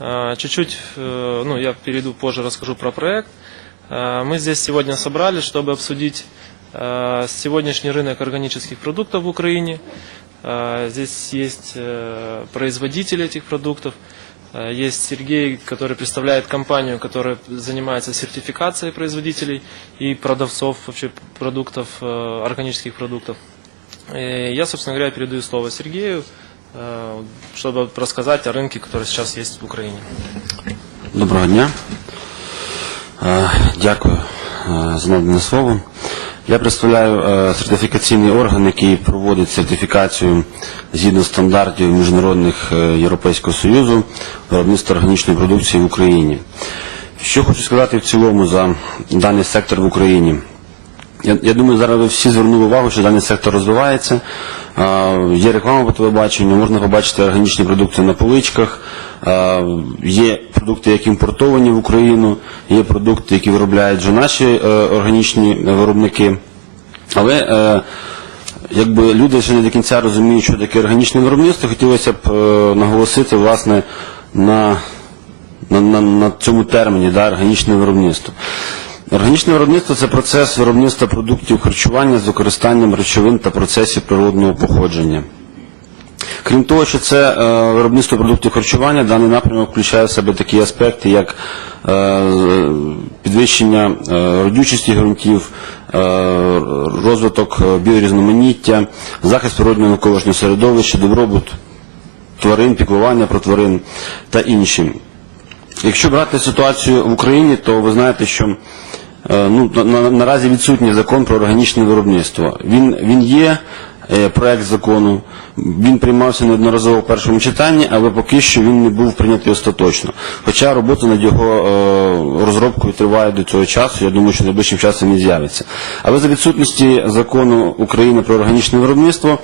Э, Чуть-чуть, э, ну, я перейду позже, расскажу про проект. Э, Мы здесь сегодня собрались, чтобы обсудить э, сегодняшний рынок органических продуктов в Украине. Э, Здесь есть э, производители этих продуктов. Э, Есть Сергей, который представляет компанию, которая занимается сертификацией производителей и продавцов вообще продуктов, э, органических продуктов. И я, собственно говоря, передаю слово Сергею, э, чтобы рассказать о рынке, который сейчас есть в Украине. Доброго дня. Е, Дякую е, за надане слово. Я представляю е, сертифікаційний орган, який проводить сертифікацію згідно стандартів міжнародних е, Європейського Союзу виробництва органічної продукції в Україні. Що хочу сказати в цілому за даний сектор в Україні. Я, я думаю, зараз всі звернули увагу, що даний сектор розвивається. А, Є реклама по телебаченню, можна побачити органічні продукти на поличках. А, Є продукти, які імпортовані в Україну, є продукти, які виробляють вже наші е, органічні виробники. Але е, якби люди ще не до кінця розуміють, що таке органічне виробництво, хотілося б е, наголосити власне на, на, на, на цьому терміні да, органічне виробництво. Органічне виробництво це процес виробництва продуктів харчування з використанням речовин та процесів природного походження. Крім того, що це е, виробництво продуктів харчування, даний напрямок включає в себе такі аспекти, як е, підвищення е, родючості ґрунтів, розвиток біорізноманіття, захист природного навколишнього середовища, добробут тварин, піклування про тварин та інші. Якщо брати ситуацію в Україні, то ви знаєте, що е, ну, на, на, наразі відсутній закон про органічне виробництво. Він, він є, е, проект закону, він приймався неодноразово в першому читанні, але поки що він не був прийнятий остаточно. Хоча робота над його е, розробкою триває до цього часу, я думаю, що найближчим часом він з'явиться. Але за відсутності закону України про органічне виробництво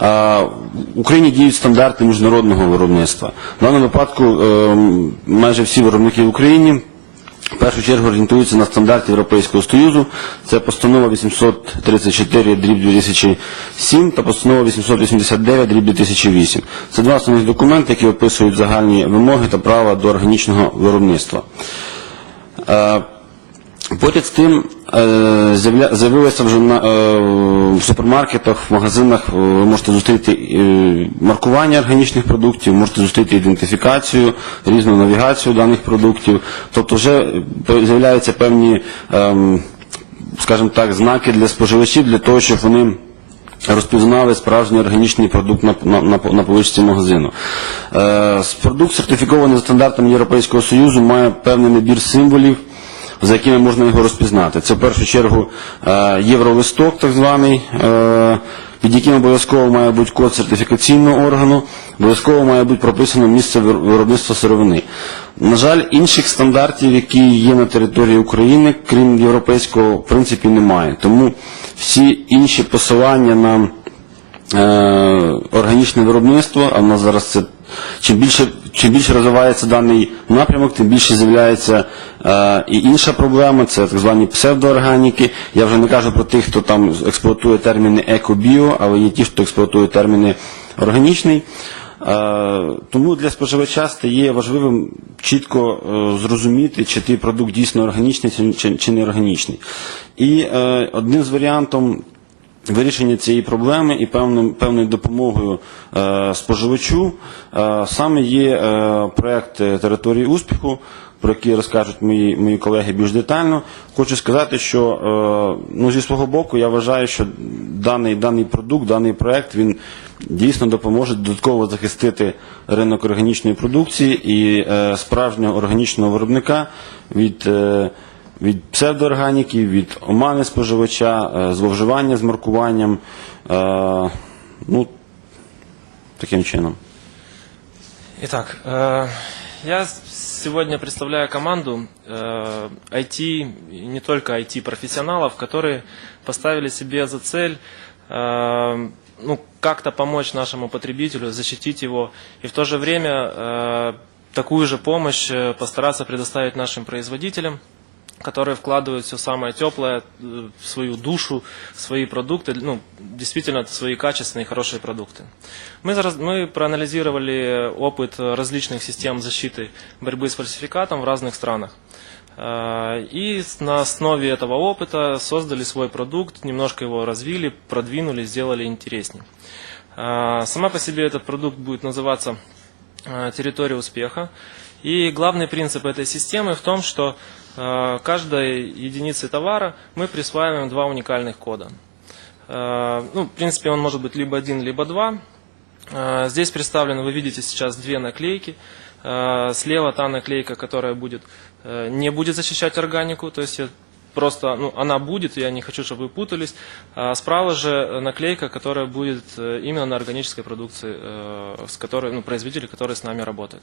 В Україні діють стандарти міжнародного виробництва. В даному випадку е, майже всі виробники в Україні в першу чергу орієнтуються на стандарти Європейського Союзу. Це постанова 834 дріб 2007 та постанова 889 дріб 2008. Це два основних документи, які описують загальні вимоги та права до органічного виробництва. Е, Поряд з тим е, з'явилося вже е, в супермаркетах, в магазинах, е, ви можете зустріти маркування органічних продуктів, можете зустріти ідентифікацію, різну навігацію даних продуктів. Тобто вже з'являються певні, ем, скажімо так, знаки для споживачів для того, щоб вони розпізнали справжній органічний продукт на, на, на, на поличці магазину. Е, продукт сертифікований за стандартами Європейського Союзу має певний набір символів, за якими можна його розпізнати. Це в першу чергу е, євролисток, так званий, е, під яким обов'язково має бути код сертифікаційного органу, обов'язково має бути прописано місце виробництва сировини. На жаль, інших стандартів, які є на території України, крім європейського, в принципі, немає. Тому всі інші посилання на органічне виробництво, а в нас зараз це чим більше, чим більше розвивається даний напрямок, тим більше з'являється е, і інша проблема, це так звані псевдоорганіки. Я вже не кажу про тих, хто там експлуатує терміни еко-біо, але є ті, хто експлуатує терміни органічний. Е, Тому для споживача стає важливим чітко е, зрозуміти, чи той продукт дійсно органічний чи- не органічний. І е, одним з варіантів вирішення цієї проблеми і певною допомогою е, споживачу е, саме є е, проект е, території успіху, про який розкажуть мої, колеги більш детально. Хочу сказати, що ну, зі свого боку я вважаю, що даний, продукт, даний проект він дійсно допоможе додатково захистити ринок органічної продукції і справжнього органічного виробника від. Е, від псевдоорганіки, від омани споживача, е, зловживання з маркуванням. е, Ну, таким чином. Итак, э, я с- сегодня представляю команду э, IT, и не только IT-профессионалов, которые поставили себе за цель э, ну, как-то помочь нашему потребителю, защитить его, и в то же время э, такую же помощь э, постараться предоставить нашим производителям, Которые вкладывают все самое теплое э, в свою душу, свои продукты, ну, действительно, это свои качественные, хорошие продукты. Мы, зараз- мы проанализировали опыт различных систем защиты борьбы с фальсификатом в разных странах. Э, И на основе этого опыта создали свой продукт, немножко его развили, продвинули, сделали интереснее. Э, Сама по себе этот продукт будет называться территория успеха. И главный принцип этой системы в том, что э, каждой единице товара мы присваиваем два уникальных кода. Э, Ну, в принципе, он может быть либо один, либо два. Э, Здесь представлены, вы видите сейчас две наклейки. Слева та наклейка, которая будет, не будет защищать органику, то есть просто, ну, она будет, я не хочу, чтобы вы путались. А справа же наклейка, которая будет именно на органической продукции, с которой, ну, производители, которые с нами работают.